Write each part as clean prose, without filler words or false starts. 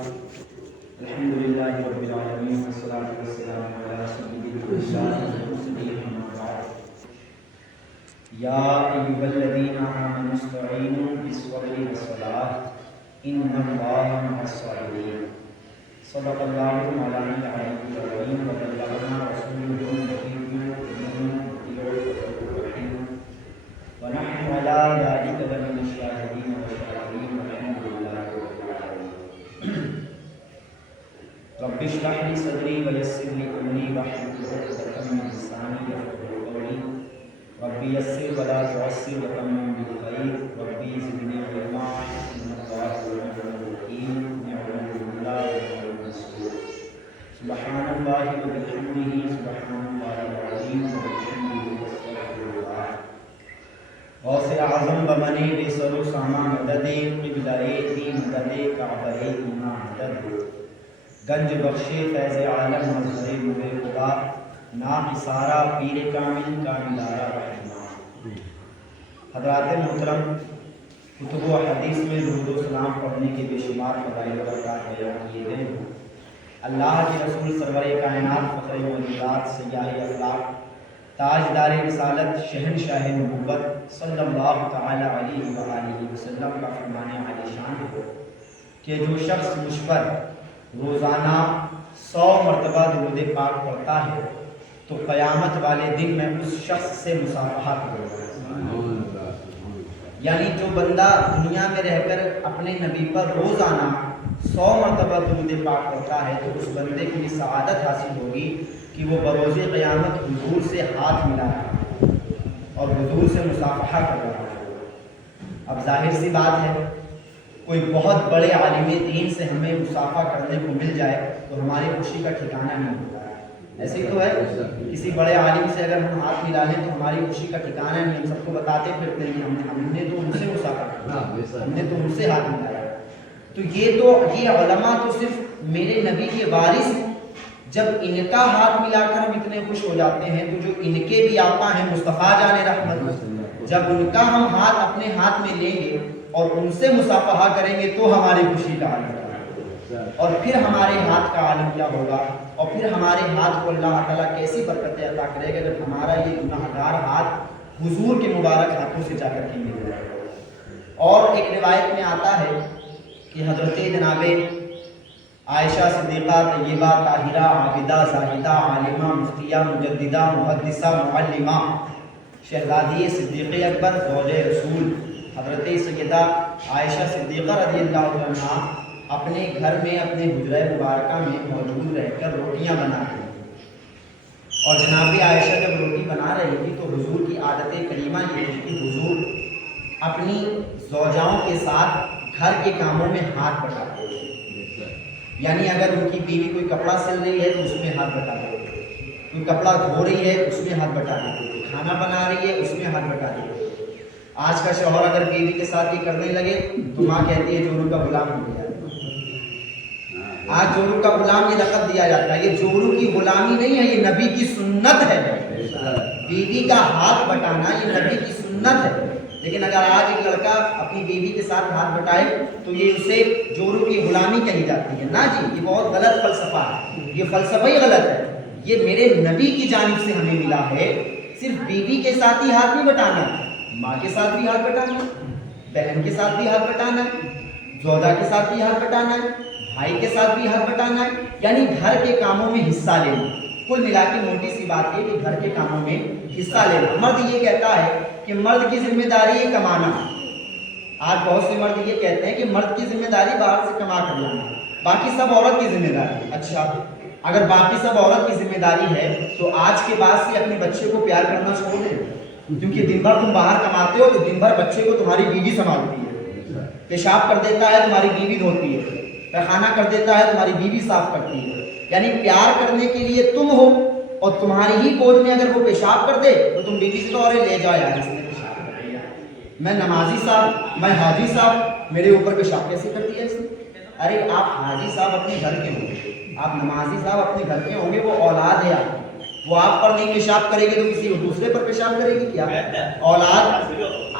الحمد لله رب العالمين والصلاة والسلام على سيد الرسول المرسلين أما بعد يا أيها الذين آمنوا استعينوا بالصبر والصلاة إن الله مع الصابرين صدق الله مولانا العلي العظيم وبلغنا رسوله النبي الرحيم ونحن على ذلك من الشاهدين والشاكرين والحمد لله رب العالمين رب اشرح لي صدري ويسر لي امري واحلل عقدة من لساني يفقهوا قولي ربي يسر ولا تعسر وتمم بالخير ربي زدني علما ان الله هو الحكيم نعم بالله ونعم الرسول سبحان الله وبحمده سبحان الله العظيم وبحمده استغفر الله غوث اعظم بمنی بسر ساما مدد قبلہ دی مدد کعبہ ایمان مدد گنج بخشے فیض عالم مظہر نور خدا ناقصارہ پیر کامل کاملارہ رحمہ. حضرات محترم، کتب و حدیث میں درود و سلام پڑھنے کے بے شمار فضائل و برکات بیان کیے گئے ہیں. اللہ کے رسول سرور کائنات فخر موجودات سیاہ اخلاق تاجدار رسالت شہنشاہ نبوت صلی اللہ تعالی علیہ وآلہ وسلم کا فرمان عالی شان ہے کہ جو شخص مجھ پر روزانہ 100 مرتبہ درود پاک پڑھتا ہے تو قیامت والے دن میں اس شخص سے مصافحہ کروں گا. یعنی جو بندہ دنیا میں رہ کر اپنے نبی پر روزانہ 100 مرتبہ درود پاک پڑھتا ہے تو اس بندے کی سعادت حاصل ہوگی کہ وہ بروز قیامت حضور سے ہاتھ ملا رہا ہے اور حضور سے مصافحہ کر رہا ہے. اب ظاہر سی بات ہے، کوئی بہت بڑے عالم دین سے ہمیں مصافحہ کرنے کو مل جائے تو ہماری خوشی کا ٹھکانہ نہیں ہوتا ہے. ایسے ہی تو ہے، کسی بڑے عالم سے اگر ہم ہاتھ ملا لیں تو ہماری خوشی کا ٹھکانہ نہیں. ہم سب کو بتاتے پھرتے ہیں ہم نے تو ان سے مصافحہ کیا، ہم نے تو ان سے ہاتھ ملایا. تو یہ علماء تو صرف میرے نبی کے وارث ہیں. جب ان کا ہاتھ ملا کر ہم اتنے خوش ہو جاتے ہیں تو جو ان کے بھی آقا ہیں مصطفیٰ جان رحمت، جب ان کا ہم ہاتھ اپنے ہاتھ میں لیں گے اور ان سے مصافحہ کریں گے تو ہماری خوشی کا عالم کیا ہوگا، اور پھر ہمارے ہاتھ کا عالم کیا ہوگا، اور پھر ہمارے ہاتھ کو اللہ تعالیٰ کیسی برکتیں عطا کرے گا جب ہمارا یہ گناہگار ہاتھ حضور کے مبارک ہاتھوں سے جا کر کے مل جائے. اور ایک روایت میں آتا ہے کہ حضرت جناب عائشہ صدیقہ طیبہ طاہرہ عابدہ زاہدہ عالمہ مفتیہ مجددہ محدثہ معلمہ شہزادی صدیق اکبر زوج رسول حضرت سیدہ عائشہ صدیقہ رضی اللہ عنہ اپنے گھر میں اپنے حجرہ مبارکہ میں موجود رہ کر روٹیاں بنا رہی تھیں. اور جناب عائشہ جب روٹی بنا رہی تھی تو حضور کی عادت کریمہ یہ تھی کہ حضور اپنی زوجاؤں کے ساتھ گھر کے کاموں میں ہاتھ بٹاتے تھے. یعنی اگر ان کی بیوی کوئی کپڑا سل رہی ہے تو اس میں ہاتھ بٹا دیتے تھے، کوئی کپڑا دھو رہی ہے اس میں ہاتھ بٹا دیتے تھے، کھانا بنا رہی ہے اس میں ہاتھ بٹا دیتے تھے. آج کا شوہر اگر بیوی کے ساتھ یہ کرنے لگے تو ماں کہتی ہے جورو کا غلام ہو گیا. آج جورو کا غلام یہ لقب دیا جاتا ہے. یہ جورو کی غلامی نہیں ہے، یہ نبی کی سنت ہے. بیوی کا ہاتھ بٹانا یہ نبی کی سنت ہے. لیکن اگر آج ایک لڑکا اپنی بیوی کے ساتھ ہاتھ بٹائے تو یہ اسے جورو کی غلامی کہی جاتی ہے. نا جی، یہ بہت غلط فلسفہ ہے، یہ فلسفہ ہی غلط ہے. یہ میرے نبی کی جانب سے ہمیں ملا ہے. صرف بیوی کے ساتھ ہی ہاتھ نہیں بٹانا، ماں کے ساتھ بھی ہاتھ بٹانا ہے، بہن کے ساتھ بھی ہاتھ بٹانا ہے، زوجہ کے ساتھ بھی ہاتھ بٹانا ہے، بھائی کے ساتھ بھی ہاتھ بٹانا ہے. یعنی گھر کے کاموں میں حصہ لینا. کل ملا کے موٹی سی بات یہ کہ گھر کے کاموں میں حصہ لینا. مرد یہ کہتا ہے کہ مرد کی ذمہ داری ہے کمانا. آج بہت سے مرد یہ کہتے ہیں کہ مرد کی ذمہ داری باہر سے کما کر لانا، باقی سب عورت کی ذمہ داری ہے. اچھا، اگر باقی سب عورت کی ذمہ داری ہے تو آج کے بعد سے اپنے بچے کو پیار کرنا چھوڑ دیں. کیونکہ دن بھر تم باہر کماتے ہو تو دن بھر بچے کو تمہاری بیوی سنبھالتی ہے. پیشاب کر دیتا ہے تمہاری بیوی دھوتی ہے، پیخانہ کر دیتا ہے تمہاری بیوی صاف کرتی ہے. یعنی پیار کرنے کے لیے تم ہو، اور تمہاری ہی گود میں اگر وہ پیشاب کر دے تو تم بیوی سے تو ارے لے جاؤ یار، اس نے پیشاب کر دیا، میں نمازی صاحب، میں حاجی صاحب، میرے اوپر پیشاب کیسے کر دیا اس نے؟ ارے آپ حاجی صاحب اپنے گھر کے ہوں گے، آپ نمازی صاحب اپنے گھر کے ہوں گے، وہ اولاد ہے آپ کی، وہ آپ پر نہیں پیشاب کرے گی تو کسی دوسرے پر پیشاب کرے گی کیا؟ اولاد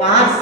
5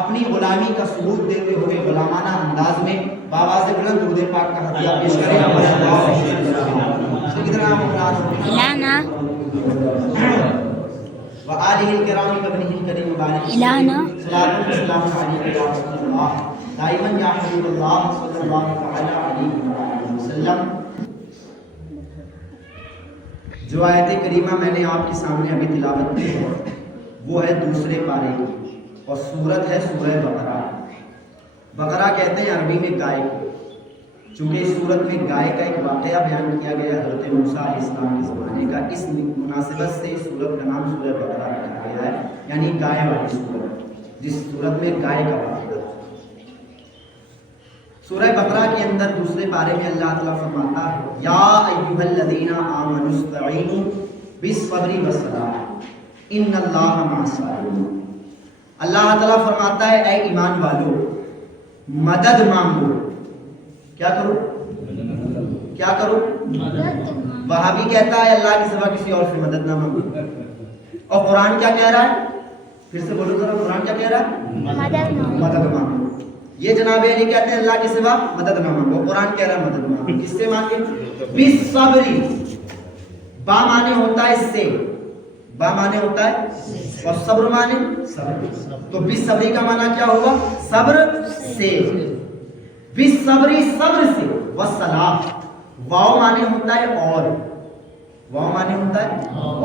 اپنی غلامی کا ثبوت دیتے ہوئے غلامانہ انداز میں بآواز بلند درود پاک کا ہدیہ پیش کریں. إلانا وآلہ الکرام وابنہ الکریم وبارک إلانا صلاۃ و سلام علیک یا رسول اللہ دائما یا حبیب اللہ صلی اللہ تعالی علیہ وسلم. جو آیت کریمہ میں نے آپ کے سامنے ابھی تلاوت کی ہے وہ ہے دوسرے پارے کی اور سورت ہے سورہ بقرہ. بقرہ کہتے ہیں عربی میں گائے کو. چونکہ اس سورت میں گائے کا ایک واقعہ بیان کیا گیا حضرت موسیٰ علیہ السلام کے زمانے کا، اس مناسبت سے اس سورت کا نام سورہ بقرہ رکھا گیا ہے، یعنی گائے والی سورت، جس سورت میں گائے کا واقعہ. سورہ بقرہ کے اندر دوسرے پارے میں اللہ تعالیٰ فرماتا ہے یا ایھا الذین آمنوا استعینوا بالصبر والصلاۃ ان اللہ مع الصابرین. اللہ تعالیٰ فرماتا ہے اے ایمان والو مدد مانگو. کیا کرو؟ کیا کرو؟ وہابی کہتا ہے اللہ کے سوا کسی اور سے مدد نہ مانگو. اور قرآن کیا کہہ رہا ہے؟ پھر سے بولو ذرا، قرآن کیا کہہ رہا ہے؟ مدد مانگو. یہ جناب علی کہتے ہیں اللہ کے سوا مدد نہ مانگو، قرآن کہہ رہا ہے مدد مانگو. کس سے مانگے؟ بالصبر. با مانے ہوتا ہے سے، با مانے ہوتا ہے اور صبر مانے صبر. تو بالصبر کا معنی کیا ہوگا؟ صبر سے. بالصبر صبر سے. والصلاۃ واو مانے ہوتا ہے اور، واو مانے ہوتا ہے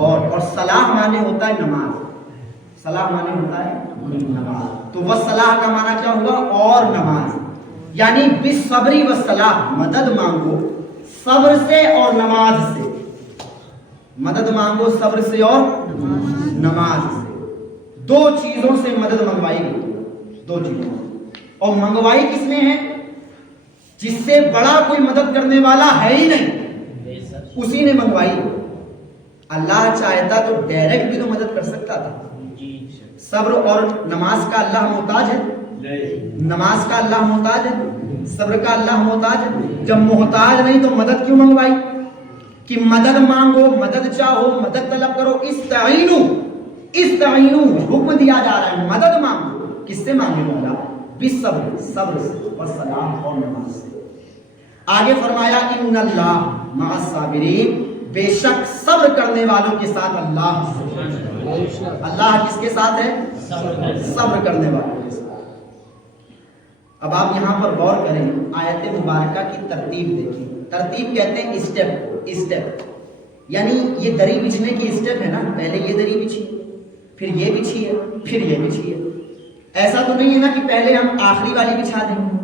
اور صلاح مانے ہوتا ہے نماز. صلاح مانے ہوتا ہے نماز. تو والصلاح کا معنی کیا ہوگا؟ اور نماز. یعنی بالصبر والصلاح مدد مانگو صبر سے اور نماز سے. مدد مانگو صبر سے اور نماز سے. دو چیزوں سے مدد منگوائی گئی، دو چیزوں. اور منگوائی کس نے ہے؟ جس سے بڑا کوئی مدد کرنے والا ہے ہی نہیں، اسی نے منگوائی. اللہ چاہتا تو ڈائریکٹ بھی تو مدد کر سکتا تھا. صبر اور نماز کا اللہ محتاج ہے؟ نماز کا اللہ محتاج ہے؟ صبر کا اللہ محتاج ہے؟ جب محتاج نہیں تو مدد کیوں منگوائی؟ کہ مدد مانگو، مدد چاہو، مدد طلب کرو. استعینوا، استعینوا حکم دیا جا رہا ہے مدد مانگو. کس سے مانگے مولا؟ بالصبر، صبر سے، والصلاۃ اور نماز سے. آگے فرمایا ان اللہ مع الصابرین، بے شک صبر کرنے والوں کے ساتھ اللہ. اللہ کس کے ساتھ ہے؟ صبر کرنے والوں کے ساتھ. اب آپ یہاں پر غور کریں، آیت مبارکہ کی ترتیب دیکھیں. ترتیب کہتے ہیں اسٹیپ، اسٹیپ یعنی یہ دری بچھنے کی اسٹیپ ہے نا. پہلے یہ دری بچھی، پھر یہ بچھی ہے، پھر یہ بچھی ہے. ایسا تو نہیں ہے نا کہ پہلے ہم آخری والی بچھا دیں گے،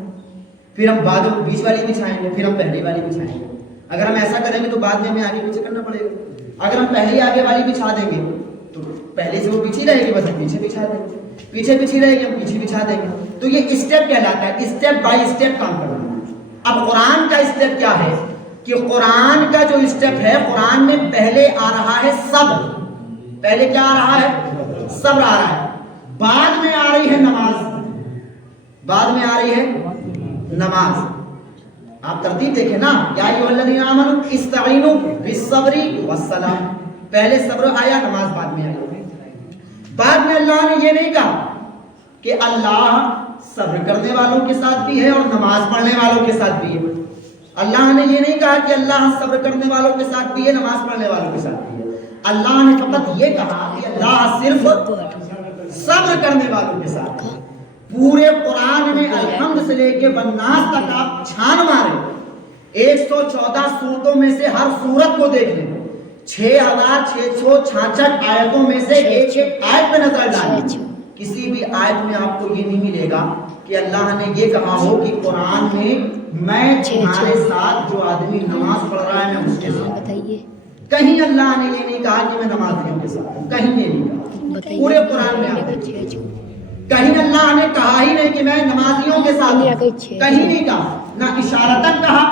پھر ہم بعد بیچ والی بچھائیں گے، پھر ہم پہلی والی بچھائیں گے. اگر ہم ایسا کریں گے تو بعد میں ہمیں آگے پیچھے کرنا پڑے گا. اگر ہم پہلے آگے والی بچھا دیں گے تو پہلے سے وہ پیچھے رہے گی، بس ہم پیچھے بچھا دیں گے. پیچھے پیچھے رہے گی، ہم پیچھے بچھا دیں گے. تو یہ اسٹیپ کہلاتا ہے، اسٹیپ بائی اسٹیپ کام کرنا. اب قرآن کا اسٹیپ کیا ہے کہ قرآن کا جو اسٹیپ ہے، قرآن میں پہلے آ رہا ہے صبر. پہلے کیا آ رہا ہے؟ صبر آ رہا ہے. بعد میں آ رہی ہے نماز، بعد میں آ رہی ہے نماز. آپ ترتیب دیکھیں نا، یا ایھا الذین آمنوا استعینوا بالصبر والصلاۃ. پہلے صبر آیا، نماز بعد میں آئی. بعد میں اللہ نے یہ نہیں کہا کہ اللہ صبر کرنے والوں کے ساتھ بھی ہے اور نماز پڑھنے والوں کے ساتھ بھی ہے. اللہ نے یہ نہیں کہا کہ اللہ صبر کرنے والوں کے ساتھ بھی ہے، نماز پڑھنے والوں کے ساتھ بھی ہے. اللہ نے فقط یہ کہا کہ اللہ صرف صبر کرنے والوں کے ساتھ. پورے قرآن میں الحمد سے لے کے والناس تک آپ چھان مارے، 114 سورتوں میں سے ہر سورت کو دیکھ لیں، 6666 آیتوں میں سے ایک ایک آیت پہ نظر ڈالیں. کسی بھی آیت میں آپ کو یہ نہیں ملے گا کہ اللہ نے یہ کہا ہو کہ قرآن میں میں تمہارے ساتھ جو آدمی نماز پڑھ رہا ہے میں اس کے ساتھ. کہیں اللہ نے یہ نہیں کہا کہ میں نمازیوں کے ساتھ ہوں، کہیں یہ نہیں کہا. پورے قرآن میں کہیں اللہ نے کہا ہی نہیں کہ میں نمازیوں کے ساتھ ہوں، کہیں نہیں کہا. نہ اشارتاً کہا،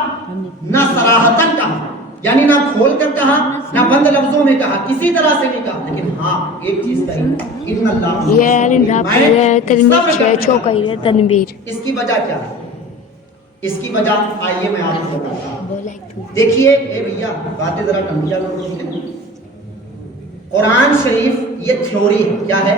نہ صراحتاً کہا، یعنی نہ کھول کر کہا، نہ بند لفظوں میں کہا، کسی طرح سے نہیں کہا. لیکن ہاں ایک چیز کہی، ان اللہ. اس کی وجہ کیا ہے؟ اس کی وجہ آئیے میں آپ کو بتاتا ہوں. دیکھیے اے بھیا باتیں ذرا کم کیا کرو. قرآن شریف یہ تھیوری ہے. کیا ہے؟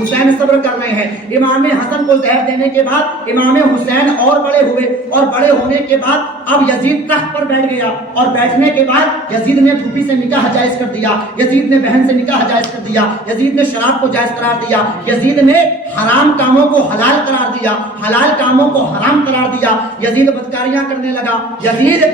حسین صبر کر رہے ہیں۔ امام حسن کو زہر دینے کے بعد امام حسین اور بڑے ہوئے، اور بڑے ہونے کے بعد اب یزید تخت پر بیٹھ گیا، اور بیٹھنے کے بعد یزید نے پھوپھی سے نکاح جائز کر دیا، یزید نے بہن سے نکاح جائز کر دیا، یزید نے شراب کو جائز قرار دیا، یزید نے حرام کاموں کو حلال قرار دیا، حلال کاموں کو حرام قرار دیا، یزید بدکاریاں کرنے لگا، یزید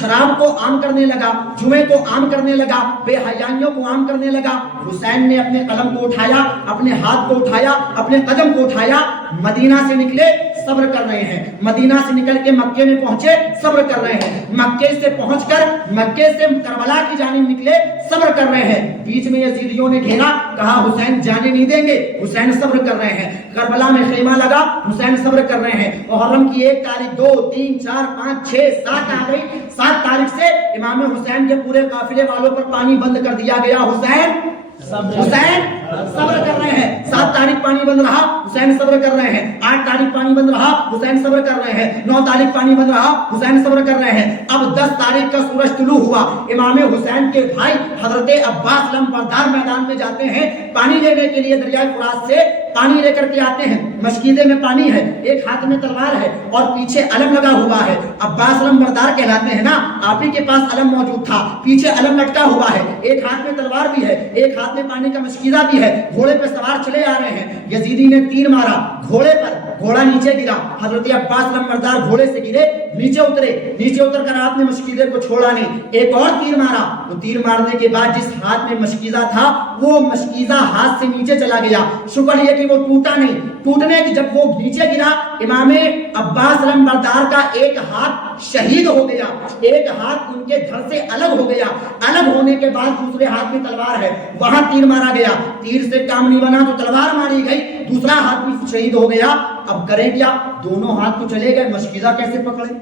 شراب کو عام کرنے لگا، جوئے کو عام کرنے لگا، بے حیائیوں کو عام کرنے لگا۔ حسین نے اپنے قلم کو اٹھایا، اپنے ہاتھ کو اٹھایا، اپنے قدم کو اٹھایا، مدینہ سے نکلے، صبر کر رہے ہیں، مدینہ سے نکل کے مکے میں پہنچے، صبر کر رہے ہیں، مکے سے پہنچ کر مکے سے کربلا کی جانب نکلے، صبر کر رہے ہیں۔ بیچ میں یزیدیوں نے گھیرا، کہا حسین جانے نہیں دیں گے، حسین صبر کر رہے ہیں۔ کربلا میں خیمہ لگا، حسین صبر کر رہے ہیں۔ محرم کی 1 تاریخ 2 3 4 5 6 7 آ گئی، 7 تاریخ سے امام حسین کے پورے قافلے والوں پر پانی بند کر دیا گیا۔ حسین صبر کر رہے ہیں، 7 تاریخ پانی بند رہا، حسین صبر کر رہے ہیں، 8 تاریخ پانی بند رہا، حسین صبر کر رہے ہیں، 9 تاریخ پانی بند رہا، حسین صبر کر رہے ہیں۔ اب 10 تاریخ کا سورج طلوع ہوا، امام حسین کے بھائی حضرت عباس لمبردار میدان میں جاتے ہیں، پانی لینے کے لیے دریائے فرات سے پانی لے کر کے آتے ہیں۔ مشکیزے میں پانی ہے، ایک ہاتھ میں تلوار ہے اور پیچھے علم لگا ہوا ہے۔ عباس لمبردار کہلاتے ہیں نا، آپ ہی کے پاس علم موجود تھا، پیچھے علم لٹکا ہوا ہے، ایک ہاتھ میں تلوار بھی ہے، ایک ہاتھ میں پانی کا مشکیزہ بھی ہے، گھوڑے پہ سوار چلے آ رہے ہیں۔ یزیدی نے تیر مارا گھوڑے پر، گھوڑا نیچے گرا، حضرت عباس لمبردار گھوڑے سے گرے، نیچے اترے، نیچے اتر کر آپ نے مشکیزے کو چھوڑا نہیں، ایک اور تیر مارا۔ وہ تیر مارنے کے بعد جس ہاتھ میں مشکیزہ تھا وہ مشکیزہ ہاتھ سے نیچے چلا گیا، شکر یہ کہ وہ ٹوٹا نہیں۔ ٹوٹنے کی جب وہ نیچے گرا، امام عباس لمبردار کا ایک ہاتھ شہید ہو گیا، ایک ہاتھ ان کے گھر سے الگ ہو گیا۔ الگ ہونے کے بعد دوسرے ہاتھ میں تلوار ہے، وہاں تیر مارا گیا، تیر سے کام نہیں بنا تو تلوار ماری گئی، دوسرا ہاتھ بھی شہید ہو گیا۔ اب کریں کیا؟ دونوں ہاتھ تو چلے گئے، مشکیزہ کیسے پکڑے؟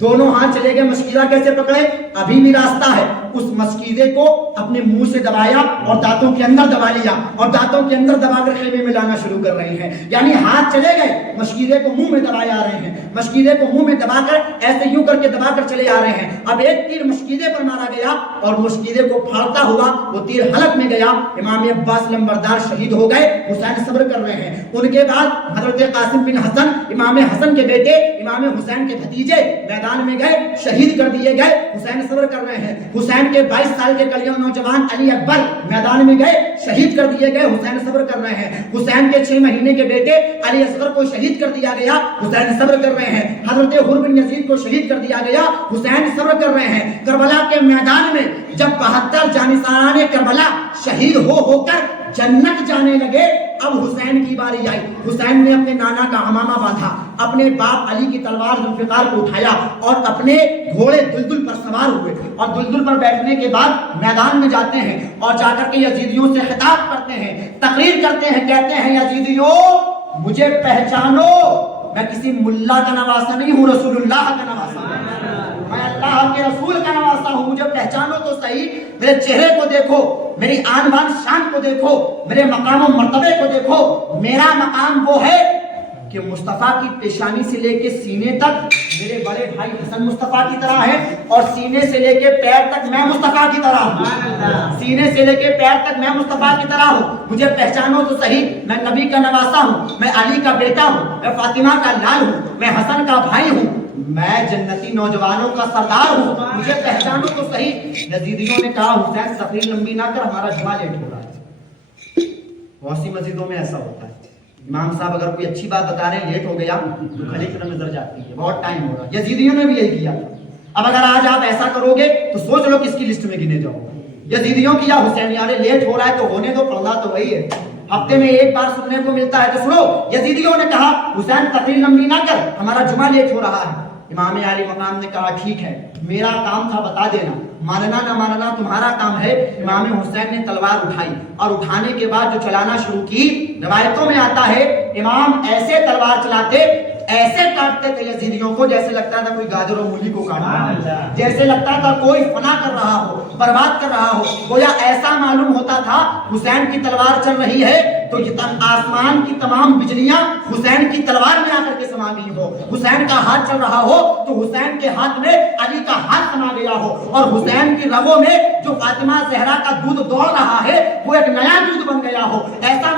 دونوں ہاتھ چلے گئے، مشکیزہ کیسے پکڑے؟ ابھی بھی راستہ ہے۔ اس مشکیزے کو اپنے منہ سے دبایا اور دانتوں کے اندر دبا لیا، اور دانتوں کے اندر دبا کر خیمے میں لانا شروع کر رہے ہیں، یعنی ہاتھ چلے گئے، مشکیزے کو منہ میں دبائے آ رہے ہیں، مشکیزے کو منہ میں دبا کر ایسے یوں کر کے دبا کر چلے آ رہے ہیں۔ اب ایک تیر مشکیزے پر مارا گیا اور مشکیزے کو پھاڑتا ہوا وہ تیر حلق میں گیا، امام عباس لمبردار شہید ہو گئے، حسین صبر کر رہے ہیں۔ ان کے بعد حضرت قاسم بن حسن، امام حسن کے بیٹے، امام حسین کے بھتیجے میدان میں گئے، شہید کر دیے گئے، حسین صبر کر رہے ہیں۔ حسین کے 22 سال کے کلیوں نوجوان علی اکبر میدان میں گئے، شہید کر دیے گئے، حسین صبر کر رہے ہیں۔ حسین کے 6 مہینے کے بیٹے علی اصغر کو شہید کر دیا گیا، حسین صبر کر رہے ہیں۔ حضرت حر بن یزید کو شہید کر دیا گیا، حسین صبر کر رہے ہیں۔ کربلا کے میدان میں جب 72 جانشینان کربلا شہید ہو کر جنت جانے لگے، اب حسین کی باری آئی۔ حسین نے اپنے نانا کا عمامہ باندھا، اپنے باپ علی کی تلوار ذوالفقار کو اٹھایا اور اپنے گھوڑے دلدل پر سوار ہوئے، اور دلدل پر بیٹھنے کے بعد میدان میں جاتے ہیں اور جا کر کے یزیدیوں سے خطاب کرتے ہیں، تقریر کرتے ہیں، کہتے ہیں یزیدیوں مجھے پہچانو، میں کسی ملا کا نواسہ نہیں ہوں، رسول اللہ کا نواسہ ہوں، میں اللہ کے رسول کا نواسہ ہوں، مجھے پہچانو تو صحیح، میرے چہرے کو دیکھو، میری آن بان شان کو دیکھو، میرے مقام و مرتبے کو دیکھو۔ میرا مقام وہ ہے کہ مصطفیٰ کی پیشانی سے لے کے سینے تک میرے بڑے بھائی حسن مصطفیٰ کی طرح ہے، اور سینے سے لے کے پیر تک میں مصطفیٰ کی طرح ہوں، سینے سے لے کے پیر تک میں مصطفیٰ کی طرح ہوں، مجھے پہچانو تو صحیح، میں نبی کا نواسہ ہوں، میں علی کا بیٹا ہوں، میں فاطمہ کا لال ہوں، میں حسن کا بھائی ہوں، میں جنتی نوجوانوں کا سردار ہوں، مجھے پہچانو تو صحیح۔ یزیدیوں نے کہا حسین تقریر لمبی نہ کر، ہمارا جمعہ لیٹ ہو رہا ہے۔ بہت سی مسجدوں میں ایسا ہوتا ہے، امام صاحب اگر کوئی اچھی بات بتا رہے ہیں لیٹ ہو گیا تو کھلی طرح نظر جاتی ہے، بہت ٹائم ہو رہا ہے۔ یزیدیوں نے بھی یہی کیا تھا۔ اب اگر آج آپ ایسا کرو گے تو سوچ لو کس کی لسٹ میں گنے جاؤ گے، یزیدیوں کی یا حسینیوں نے؟ لیٹ ہو رہا ہے تو ہونے دو، پڑھنا تو وہی ہے، ہفتے میں ایک بار سننے کو ملتا ہے تو سنو۔ یزیدیوں نے کہا حسین تقریر لمبی نہ کر، ہمارا جمعہ لیٹ ہو رہا ہے۔ امام علی مقام نے کہا ٹھیک ہے، میرا کام تھا بتا دینا، ماننا نہ ماننا تمہارا کام ہے۔ امام حسین نے تلوار اٹھائی اور اٹھانے کے بعد جو چلانا شروع کی، روایتوں میں آتا ہے امام ایسے تلوار چلاتے، ایسے کاٹتے تھے یزیدیوں کو جیسے لگتا تھا کوئی گاجر و مولی کو کاٹ رہا ہے، جیسے لگتا تھا کوئی فنا کر رہا ہو، برباد کر رہا ہو، گویا ایسا معلوم ہوتا تھا حسین کی تلوار چل رہی ہے تو آسمان کی تمام بجلیاں حسین کی تلوار میں آ کر کے سما گئی ہو، حسین کا ہاتھ چل رہا ہو تو حسین کے ہاتھ میں علی کا ہاتھ سما گیا ہو، اور حسین کی رگوں میں جو فاطمہ زہرا کا دودھ دوڑ رہا ہے وہ ایک نیا دودھ بن گیا ہو، ایسا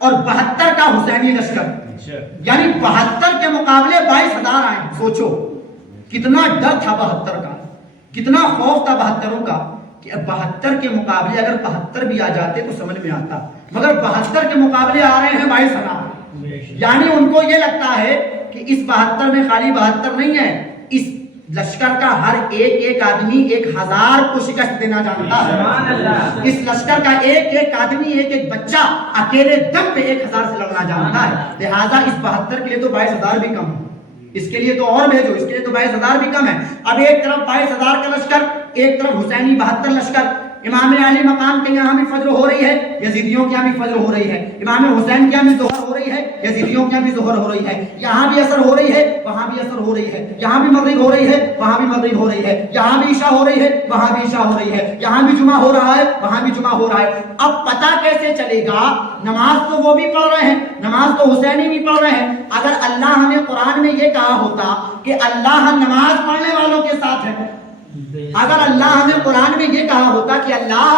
اور 72 کا حسینی لشکر، یعنی 72 کے مقابلے 22,000 آئے. سوچو کتنا ڈر تھا 72 کا، کتنا خوف تھا 72 کا کہ 72 کے مقابلے اگر 72 بھی آ جاتے تو سمجھ میں آتا، مگر 72 کے مقابلے آ رہے ہیں 22,000. یعنی ان کو یہ لگتا ہے کہ اس 72 میں خالی 72 نہیں ہے، اس لشکر کا ہر ایک آدمی 1,000 کو شکست دینا جانتا ہے. اس لشکر کا ایک آدمی ایک بچہ اکیلے دم پہ 1,000 سے لڑنا جانتا ہے. لہٰذا اس 72 کے لیے تو 22,000 بھی کم ہے، اس کے لیے تو اور بھیجو، اس کے لیے تو 22,000 بھی کم ہے. اب ایک طرف 22,000 کا لشکر، ایک طرف حسینی 72 لشکر. امام علی مقام کے یہاں بھی فجر ہو رہی ہے، یزیدیوں کے یہاں بھی فجر ہو رہی ہے. امام حسین کے یہاں بھی ظہر ہو رہی ہے، یزیدیوں کے یہاں بھی ظہر ہو رہی ہے. یہاں بھی اثر ہو رہی ہے، وہاں بھی اثر ہو رہی ہے. یہاں بھی مغرب ہو رہی ہے، وہاں بھی مغرب ہو رہی ہے. یہاں بھی عشاء ہو رہی ہے، وہاں بھی عشاء ہو رہی ہے. یہاں بھی جمعہ ہو رہا ہے، وہاں بھی جمعہ ہو رہا ہے. اب پتہ کیسے چلے گا؟ نماز تو وہ بھی پڑھ رہے ہیں، نماز تو حسینی بھی پڑھ رہے ہیں. اگر اللہ نے قرآن میں یہ کہا ہوتا کہ اللہ نماز پڑھنے والوں کے ساتھ ہے، اگر اللہ نے قرآن میں یہ کہا ہوتا کہ اللہ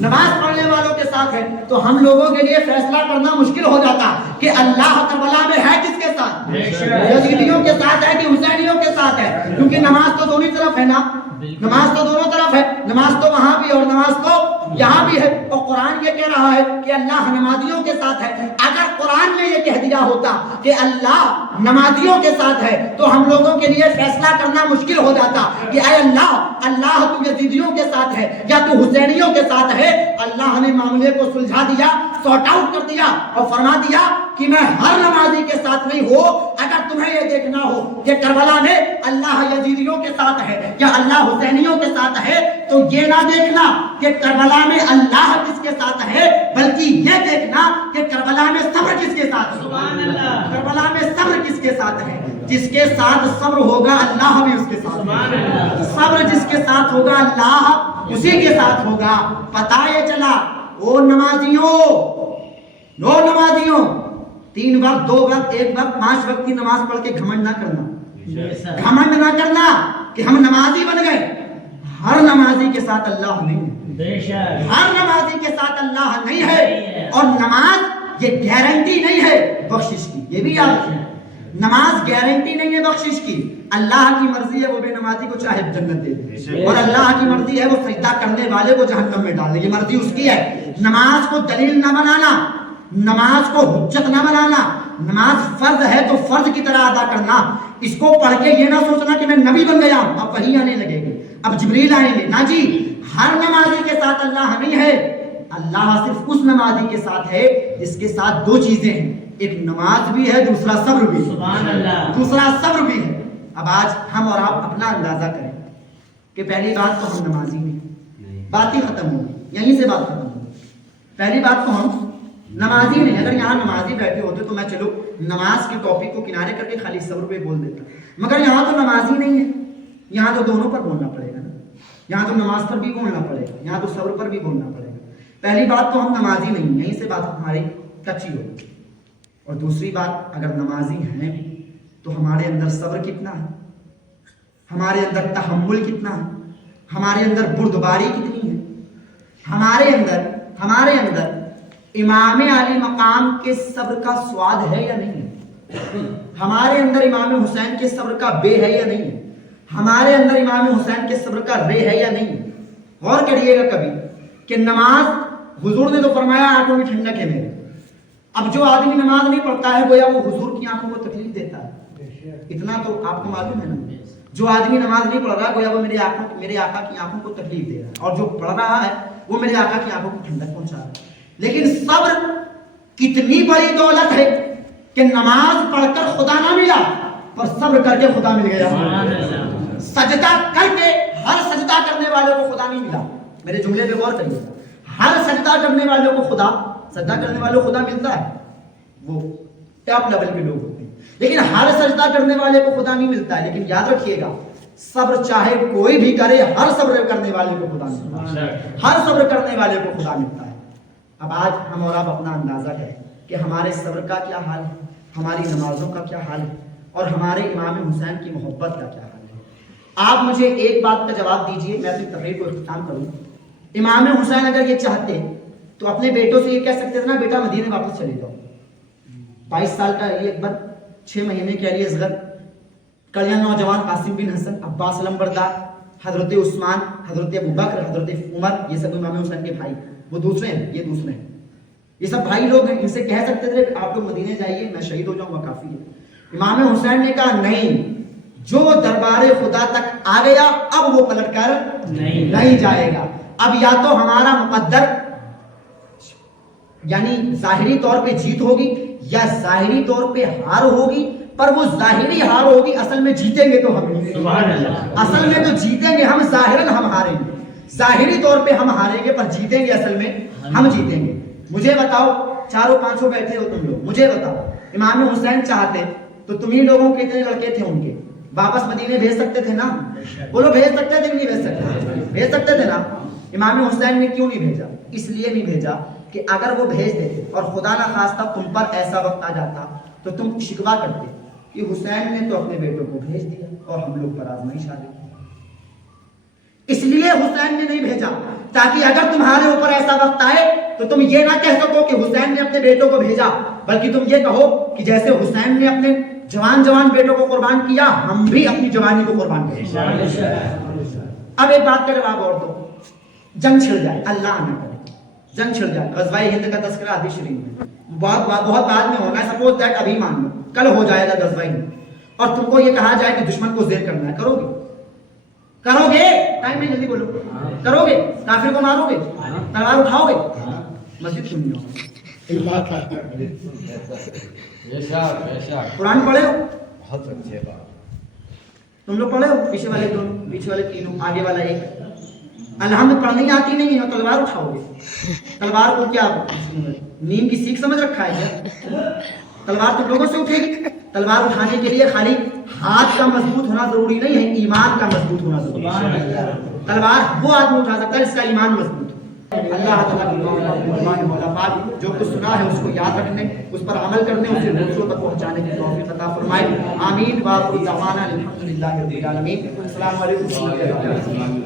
نماز پڑھنے والوں کے ساتھ ہے، تو ہم لوگوں کے لیے فیصلہ کرنا مشکل ہو جاتا کہ اللہ کربلا میں ہے کس کے ساتھ، یزیدیوں کے ساتھ ہے کہ حسینیوں کے ساتھ ہے. کیونکہ نماز تو دونوں طرف ہے نا، نماز تو دونوں طرف ہے، نماز تو وہاں بھی اور نماز تو یہاں بھی ہے. اور قرآن یہ کہہ رہا ہے کہ اللہ نمازیوں کے ساتھ ہے. اگر قرآن میں یہ کہہ دیا ہوتا کہ اللہ نمازیوں کے ساتھ ہے تو ہم لوگوں کے لیے فیصلہ کرنا مشکل ہو جاتا کہ اے اللہ تو یزیدیوں کے ساتھ ہے یا تو حسینیوں کے ساتھ ہے. اللہ نے معاملے کو سلجھا دیا، سارٹ آؤٹ کر دیا اور فرما دیا کہ میں ہر نمازی کے ساتھ نہیں ہوں. اگر تمہیں یہ دیکھنا ہو کہ کربلا میں اللہ یزیدیوں کے ساتھ ہے یا اللہ حسینیوں کے ساتھ ہے تو یہ نہ دیکھنا کہ کربلا میں اللہ کس کے ساتھ ہے، بلکہ یہ دیکھنا کہ کربلا میں صبر کس کے ساتھ ہے. سبحان اللہ. کربلا میں صبر کس کے ساتھ ہے؟ جس کے ساتھ صبر ہوگا اللہ بھی اس کے ساتھ. سبحان اللہ. صبر جس کے ساتھ ہوگا اللہ اسی کے ساتھ ہوگا. پتہ یہ چلا او نمازیوں، 3 وقت 2 وقت 1 وقت 5 وقت کی نماز پڑھ کے گھمنڈ نہ کرنا، گھمنڈ نہ کرنا کہ ہم نمازی بن گئے. ہر نمازی کے ساتھ اللہ نہیں ہے، ہر نمازی کے ساتھ اللہ نہیں ہے. اور نماز یہ گارنٹی نہیں ہے بخشش کی، یہ بھی یاد رکھیں. نماز گارنٹی نہیں ہے بخشش کی. اللہ کی مرضی ہے وہ بے نمازی کو چاہے جنت دے دے، اور اللہ کی مرضی ہے وہ سجدہ کرنے والے کو جہنم میں ڈال دے. یہ مرضی اس کی ہے. نماز کو دلیل نہ بنانا، نماز کو حجت نہ بنانا. نماز فرض ہے تو فرض کی طرح ادا کرنا. اس کو پڑھ کے یہ نہ سوچنا کہ میں نبی بن گیا ہوں، اب وحی آنے لگے گی، اب جبریل آئیں گے. نہ جی، ہر نمازی کے ساتھ اللہ نہیں ہے. اللہ صرف اس نمازی کے ساتھ ہے جس کے ساتھ 2 چیزیں ہیں، ایک نماز بھی ہے، دوسرا صبر بھی. سبحان اللہ. دوسرا صبر بھی ہے. اب آج ہم اور آپ اپنا اندازہ کریں کہ پہلی بات تو ہم نمازی نہیں، بات ہی ختم ہوگی، یہیں سے بات ختم ہوگی. پہلی بات تو ہم نمازی نہیں. اگر یہاں نمازی بیٹھے ہوتے تو میں چلو نماز کے ٹاپک کو کنارے کر کے خالی صبر پہ بول دیتا، مگر یہاں تو نمازی نہیں ہے. یہاں تو دونوں پر بولنا پڑے گا نا. یہاں تو نماز پر بھی بولنا پڑے گا، یہاں تو صبر پر بھی بولنا پڑے گا. پہلی بات تو ہم نمازی نہیں، یہیں سے بات ہماری کچی ہوگی. اور دوسری بات، اگر نمازی ہیں تو ہمارے اندر صبر کتنا ہے، ہمارے اندر تحمل کتنا ہے، ہمارے اندر بردباری کتنی ہے، ہمارے اندر امام علی مقام کے صبر کا سواد ہے یا نہیں ہے، ہمارے اندر امام حسین کے صبر کا بے ہے یا نہیں ہے، ہمارے اندر امام حسین کے صبر کا رے ہے یا نہیں ہے. غور کریے گا کبھی کہ نماز حضور نے تو فرمایا آنکھوں میں ٹھنڈک ہے میرے. اب جو آدمی نماز نہیں پڑھتا ہے گویا وہ حضور کی آنکھوں کو تکلیف دیتا ہے. اتنا تو آپ کو معلوم ہے نا. جو آدمی نماز نہیں پڑھ رہا گویا وہ میرے آقا کی آنکھوں کو تکلیف دے رہا ہے، اور جو پڑھ رہا ہے وہ میرے آقا کی آنکھوں کو ٹھنڈک پہنچا رہا ہے. لیکن صبر کتنی بڑی دولت ہے کہ نماز پڑھ کر خدا نہ ملا پر صبر کر کے خدا مل گیا. سجدہ کر کے ہر سجدہ کرنے والے کو خدا نہیں ملا. میرے جملے پہ غور کریے. ہر سجدہ کرنے والوں کو سجدہ کرنے والوں کو خدا ملتا ہے، وہ ٹاپ لیول کے لوگ ہوتے ہیں. لیکن ہر سجدہ کرنے والے کو خدا نہیں ملتا ہے. لیکن یاد رکھیے گا صبر چاہے کوئی بھی کرے، ہر صبر کرنے والے کو خدا ملتا ہے، ہر صبر کرنے والے کو خدا ملتا ہے. اب آج ہم اور آپ اپنا اندازہ کریں کہ ہمارے صبر کا کیا حال ہے، ہماری نمازوں کا کیا حال ہے، اور ہمارے امام حسین کی محبت کا کیا حال ہے. آپ مجھے ایک بات کا جواب دیجئے، میں اپنی تقریر کو اختتام کروں. امام حسین اگر یہ چاہتے تو اپنے بیٹوں سے یہ کہہ سکتے تھے نا بیٹا مدینے واپس چلے جاؤ. 22 سال کا علی اکبر، 6 مہینے کے علی اصغر، کڑیا نوجوان قاسم بن حسن، عباس علمبردار، حضرت عثمان، حضرت ابوبکر، حضرت عمر، یہ سب امام حسین کے بھائی. وہ دوسرے ہیں، یہ دوسرے ہیں، یہ سب بھائی لوگ ہیں. ان سے کہہ سکتے تھے آپ لوگ مدینے جائیے، میں شہید ہو جاؤں گا، کافی ہے. امام حسین نے کہا نہیں، جو دربار خدا تک آ گیا اب وہ پلٹ کر نہیں جائے گا. اب یا تو ہمارا مقدر یعنی ظاہری طور پہ جیت ہوگی یا ظاہری طور پہ ہار ہوگی، پر وہ ظاہری ہار ہوگی، اصل میں جیتیں گے تو ہم اصل میں تو جیتیں گے ہم، ظاہراً ہم ہاریں گے. ظاہری طور پہ ہم ہاریں گے پر جیتیں گے اصل میں ہم جیتیں گے. مجھے بتاؤ، چاروں پانچوں بیٹھے ہو تم لوگ، مجھے بتاؤ امام حسین چاہتے تو تمہیں لوگوں کے اتنے لڑکے تھے ان کے واپس مدینے بھیج سکتے تھے نا؟ بولو بھیج سکتے تھے نہیں بھیج سکتے؟ بھیج سکتے تھے نا. امام حسین نے کیوں نہیں بھیجا؟ اس لیے نہیں بھیجا کہ اگر وہ بھیج دیتے اور خدا نہ خواستہ تم پر ایسا وقت آ جاتا تو تم شکوہ کرتے کہ حسین نے تو اپنے بیٹوں کو بھیج دیا اور ہم لوگ پر آزمائش آ گئی. اس لیے حسین نے نہیں بھیجا تاکہ اگر تمہارے اوپر ایسا وقت آئے تو تم یہ نہ کہہ سکو کہ حسین نے اپنے بیٹوں کو بھیجا، بلکہ تم یہ کہو کہ جیسے حسین نے اپنے جوان بیٹوں کو قربان کیا، ہم بھی اپنی جوانی کو قربان کریں. اب ایک بات کا جواب اور دو. جنگ چھڑ جائے، اللہ نہ کرے جنگ چھڑ جائے، غزوہ ہند کا تذکرہ حدیث شریف میں بہت بعد میں ہونا ہے، سپوز دیٹ ابھی مان لو کل ہو جائے گا غزوہ ہند، اور تم کو یہ کہا جائے کہ دشمن کو زیر کرنا ہے، کرو گے؟ کرو گے؟ ٹائم نہیں، جلدی بولو. کرو گے؟ کافر کو مارو گے؟ تلوار اٹھاؤ گے؟ مسجد کیوں نہیں ہو؟ قرآن پڑھے ہو؟ بہت اچھے بات. تم لوگ پڑھے ہو؟ پیچھے والے دو، پیچھے والے تینوں، آگے والا ایک. الحمد پڑھنی آتی نہیں ہے، تلوار اٹھاؤ گے؟ تلوار کو کیا نیم کی سیکھ سمجھ رکھا ہے کیا؟ تلوار تم لوگوں سے اٹھے گی. تلوار اٹھانے کے لیے خالی ہاتھ کا مضبوط ہونا ضروری نہیں ہے، ایمان کا مضبوط ہونا ضروری ہے. تلوار وہ آدمی اٹھا سکتا ہے جس کا ایمان مضبوط ہو. اللہ تعالیٰ جو کچھ سنا ہے اس کو یاد رکھنے، اس پر عمل کرنے، اسے دوسروں تک پہنچانے کی توفیق عطا فرمائے. آمین. وآخر دعوانا الحمدللہ رب العالمین. السلام علیکم.